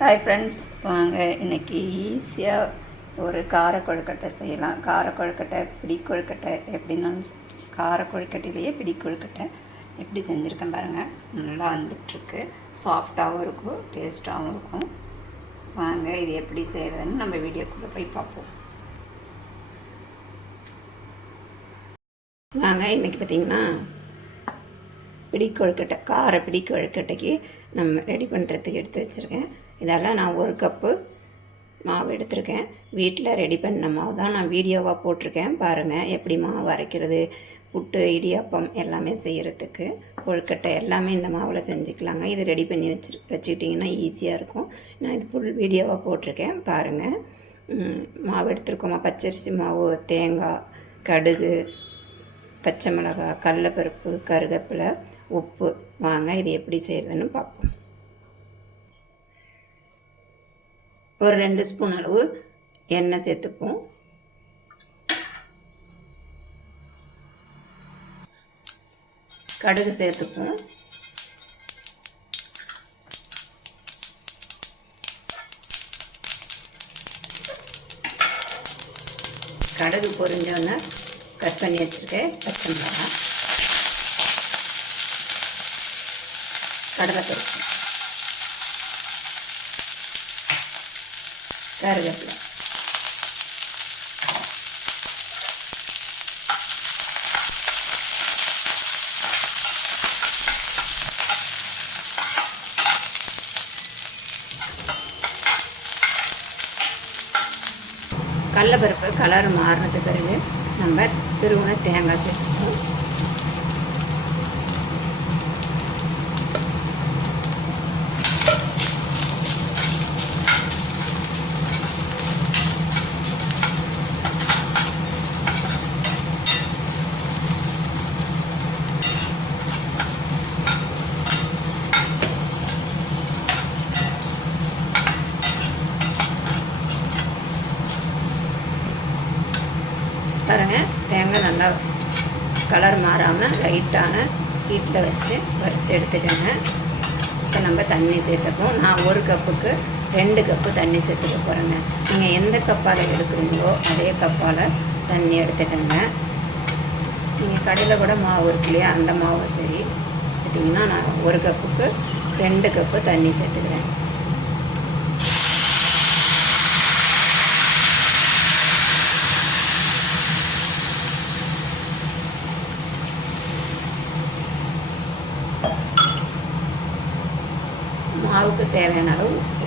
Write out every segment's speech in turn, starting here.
Hi friends வாங்க இன்றைக்கி ஈஸியாக ஒரு கார கொழுக்கட்டை செய்யலாம். கார கொழுக்கட்டை பிடி கொழுக்கட்டை எப்படின்னாலும் கார கொழுக்கட்டையிலேயே பிடி கொழுக்கட்டை எப்படி செஞ்சுருக்கேன் பாருங்கள் நல்லா வந்துட்டுருக்கு. சாஃப்டாகவும் இருக்கும் டேஸ்ட்டாகவும் இருக்கும். வாங்க இது எப்படி செய்கிறதுன்னு நம்ம வீடியோக்குள்ளே போய் பார்ப்போம். வாங்க இன்றைக்கி பார்த்தீங்கன்னா பிடி கொழுக்கட்டை கார பிடி கொழுக்கட்டைக்கு நம்ம ரெடி பண்ணுறதுக்கு எடுத்து வச்சுருக்கேன். இதெல்லாம் நான் ஒரு கப்பு மாவு எடுத்திருக்கேன். வீட்டில் ரெடி பண்ண மாவு தான் நான் வீடியோவாக போட்டிருக்கேன். பாருங்கள் எப்படி மாவு அரைக்கிறது புட்டு இடியாப்பம் எல்லாமே செய்கிறதுக்கு கொழுக்கட்டை எல்லாமே இந்த மாவில் செஞ்சுக்கலாங்க. இது ரெடி பண்ணி வச்சு வச்சுக்கிட்டிங்கன்னா ஈஸியாக இருக்கும். நான் இது ஃபுல் வீடியோவாக போட்டிருக்கேன். பாருங்கள் மாவு எடுத்துருக்கோமா? பச்சரிசி மாவு தேங்காய் கடுகு பச்சை மிளகாய் கடலப்பருப்பு கருவேப்பிலை உப்பு. வாங்க இது எப்படி செய்கிறதுன்னு பார்ப்போம். ஒரு ரெண்டு ஸ்பூன் அளவு எண்ணெய் சேர்த்துப்போம். கடுகு சேர்த்துப்போம். கடுகு பொரிஞ்சோன்னே கட் பண்ணி வச்சுருக்கேன். பச்சை மிளகாய் கடலைப்பருப்பு கருவேப்பிலை. கடலப்பருப்பு கலர் மாறினது பிறகு நம்ம திருவுண தேங்காய் சேர்த்துக்கணும். பாருங்கள் தேங்காய் நல்லா கலர் மாறாமல் லைட்டான ஹீட்டில் வச்சு வறுத்து எடுத்துக்கோங்க. இப்போ நம்ம தண்ணி சேர்த்துப்போம். நான் ஒரு கப்புக்கு ரெண்டு கப்பு தண்ணி சேர்த்துக்க போகிறேங்க நீங்கள் எந்த கப்பால் எடுக்கிறீங்களோ அதே கப்பால் தண்ணி எடுத்துக்கோங்க. நீங்கள் கடையில் கூட மாவு இருக்கு இல்லையா? அந்த மாவும் சரி. பார்த்தீங்கன்னா நான் ஒரு கப்புக்கு ரெண்டு கப்பு தண்ணி சேர்த்துக்கிறேன். மாவுக்கு தேவையான அளவு உப்பு.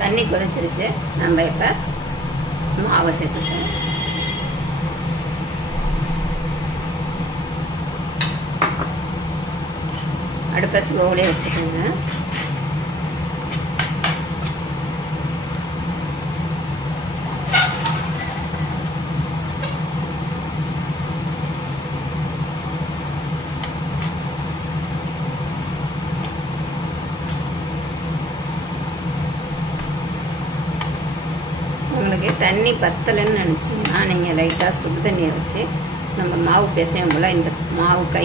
தண்ணி கொதிச்சிருச்சு. நம்ம இப்போ மாவை சேர்த்துப்போம் அடுப்பை ஸ்லோவிலே வச்சுக்கோங்க. பிறகு தண்ணி பத்தலைன்னு நினச்சிங்கன்னா நீங்கள் லைட்டாக சுடு தண்ணியை வச்சு நம்ம மாவு பிசையும் போல் இந்த மாவு கை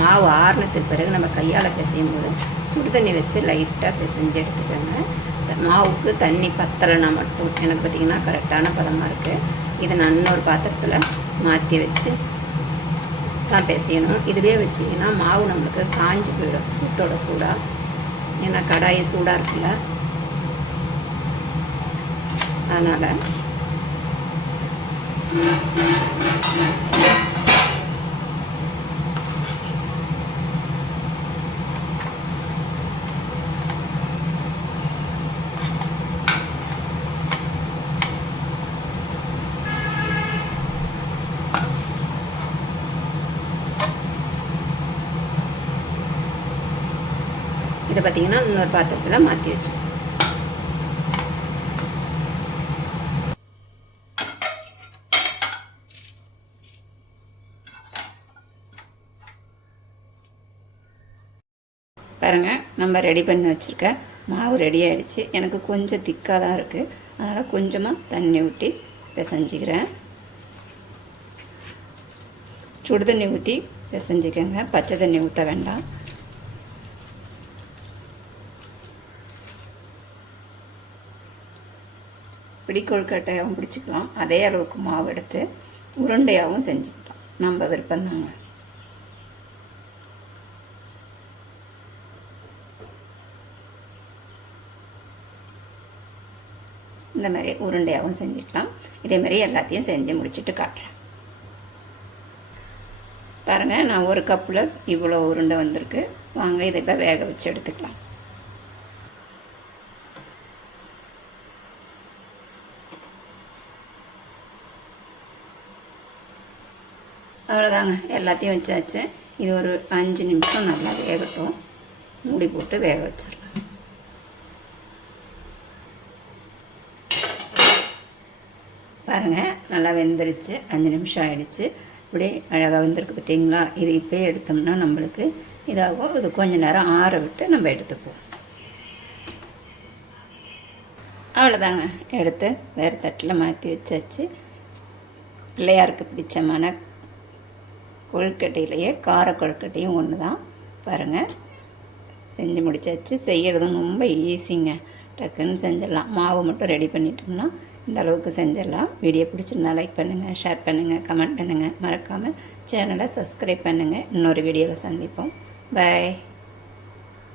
மாவு ஆறுனத்துக்கு பிறகு நம்ம கையால் பிசையும் போது சுடு தண்ணி வச்சு லைட்டாக பிசைஞ்சு எடுத்துக்கோங்க. மாவுக்கு தண்ணி பத்தலைனா மட்டும் எனக்கு பார்த்திங்கன்னா கரெக்டான பதமாக இருக்குது இதை நான் இன்னொரு பாத்திரத்தில் மாற்றி வச்சு தான் பிசையணும். இதுவே வச்சிங்கன்னா மாவு நம்மளுக்கு காஞ்சி போயிடும். சூட்டோட சூடாக ஏன்னா கடாயி சூடாக இருக்குல்ல. அதனால். இதை பார்த்தீங்கன்னா இன்னொரு பாத்திரத்தில் மாற்றி வச்சுக்கோங்க. பாருங்கள் நம்ம ரெடி பண்ணி வச்சுருக்க மாவு ரெடி ஆகிடுச்சு எனக்கு கொஞ்சம் திக்காக தான் இருக்குது அதனால் கொஞ்சமாக தண்ணி ஊற்றி பிசைஞ்சிக்கிறேன். சுடு தண்ணி ஊற்றி பிசைஞ்சிக்கோங்க. பச்சை தண்ணி ஊற்ற வேண்டாம். பிடி கொழுக்கட்டையாகவும் பிடிச்சிக்கலாம். அதே அளவுக்கு மாவு எடுத்து உருண்டையாகவும் செஞ்சுக்கலாம். நம்ம விருப்பம்தாங்க. இந்த மாதிரி உருண்டையாகவும் செஞ்சுக்கலாம். இதே மாதிரி எல்லாத்தையும் செஞ்சு முடிச்சுட்டு காட்டுறேன். பாருங்கள் நான் ஒரு கப்பில் இவ்வளோ உருண்டை வந்திருக்கு. வாங்க இதை இப்போ வேக வச்சு எடுத்துக்கலாம். அவ்வளோதாங்க எல்லாத்தையும் வச்சாச்சு. இது ஒரு அஞ்சு நிமிஷம் நல்லா வேகட்டும். மூடி போட்டு வேக வச்சிடலாம். பாருங்கள் நல்லா வெந்துருச்சு. அஞ்சு நிமிஷம் ஆகிடுச்சு இப்படி அழகாக வந்திருக்கு பார்த்தீங்களா இது இப்போயே எடுத்தோம்னா நம்மளுக்கு இதாகும். இது கொஞ்சம் நேரம் ஆற விட்டு நம்ம எடுத்துப்போம். அவ்வளோதாங்க எடுத்து வேறு தட்டில் மாற்றி வச்சாச்சு. பிள்ளையாருக்கு பிடிச்சமான கொழுக்கட்டையிலேயே கார கொழுக்கட்டையும் ஒன்று தான் பாருங்கள் செஞ்சு முடிச்சாச்சு. செய்கிறதும் ரொம்ப ஈஸிங்க டக்குன்னு செஞ்சிடலாம். மாவு மட்டும் ரெடி பண்ணிட்டோம்னா இந்த அளவுக்கு செஞ்சிடலாம். வீடியோ பிடிச்சிருந்தா லைக் பண்ணுங்கள் ஷேர் பண்ணுங்கள் கமெண்ட் பண்ணுங்கள் மறக்காமல் சேனலை சப்ஸ்கிரைப் பண்ணுங்கள் இன்னொரு வீடியோவில் சந்திப்போம். பாய்